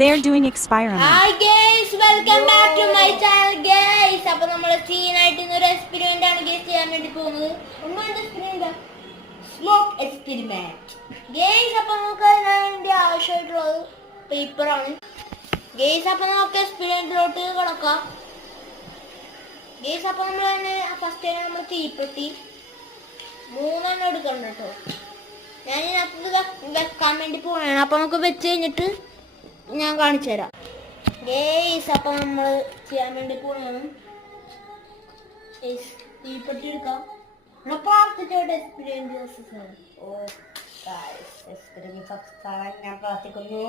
They are doing experiment. Hi guys, welcome back to my channel guys. അപ്പോൾ നമ്മൾ സീനായിട്ട് ഇന്നൊരു experiment ആണ് guys ചെയ്യാൻ വേണ്ടി പോകുന്നത്. ഒന്നാമത്തെ എക്സ്പെരിമെന്റ് സ്മോക്ക് എക്സ്പെരിമെന്റ്. ഗൈസ് അപ്പോൾ നമുക്ക് അതിന്റെ ആവശ്യമായിട്ടുള്ളത് പേപ്പർ ആണ്. ഗൈസ് അപ്പോൾ നമുക്ക് എക്സ്പെരിമെന്റിലോട്ട് കടക്കാം. ഗൈസ് അപ്പോൾ നമ്മൾ തന്നെ ഫസ്റ്റ് നമ്മൾ തീപ്പെട്ടി 3 എടുക്കണം കേട്ടോ. ഞാൻ ഇതിനകത്ത് വെക്കാൻ വേണ്ടി പോവാണ്. അപ്പോൾ നമുക്ക് വെച്ച് കഴിഞ്ഞിട്ട് ഞാൻ കാണിച്ചു തരാം ഗേയ്സ്. അപ്പം നമ്മൾ ചെയ്യാൻ വേണ്ടി പോകണം. തീപ്പെട്ടി എടുക്കാം. പ്രാർത്ഥിച്ചോട്ടെ എക്സ്പീരിയൻസ്. ഞാൻ പ്രാർത്ഥിക്കുന്നു.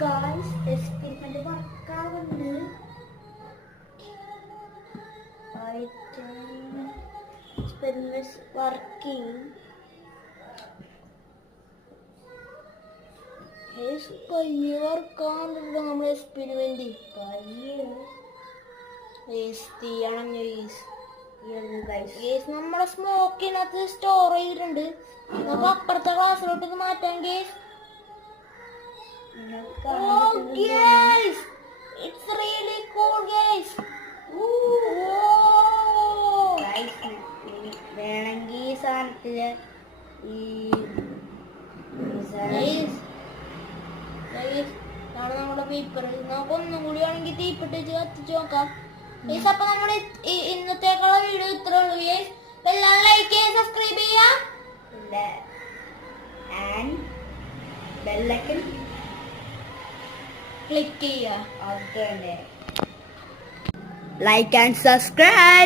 Guys, experiment വർക്കാവുന്നു. I think experiment is working. Guys, കയ്യ് വർക്കാവുന്നുണ്ടോ നമ്മുടെ എക്സ്പെരിമെന്റ്? കയ്യ് തീയണം ഗൈസ്. നമ്മുടെ സ്മോക്കിനകത്ത് സ്റ്റോർ ചെയ്തിട്ടുണ്ട്. നമുക്ക് അപ്പുറത്തെ ക്ലാസ്സിലോട്ട് ഇത് മാറ്റാം guys. Oh guys, it's really cool guys. Guys, വേണമെങ്കിൽ സാധനത്തില് ഇതാണ് നമ്മുടെ പേപ്പർ. നമുക്ക് ഒന്നും കൂടി ആണെങ്കിൽ തീപ്പെട്ടി വെച്ച് കത്തിച്ച് നോക്കാം. ഗൈസ് അപ്പൊ നമ്മുടെ ഇന്നത്തേക്കുള്ള വീഡിയോ ഇത്രേ ഉള്ളൂ ഗൈസ്. എല്ലാവരും ലൈക്ക് ചെയ്യുക, സബ്സ്ക്രൈബ് ചെയ്യുക, ആൻഡ് ബെല്ലൈക്കൺ ക്ലിക്ക് ചെയ്യുക. Like and subscribe.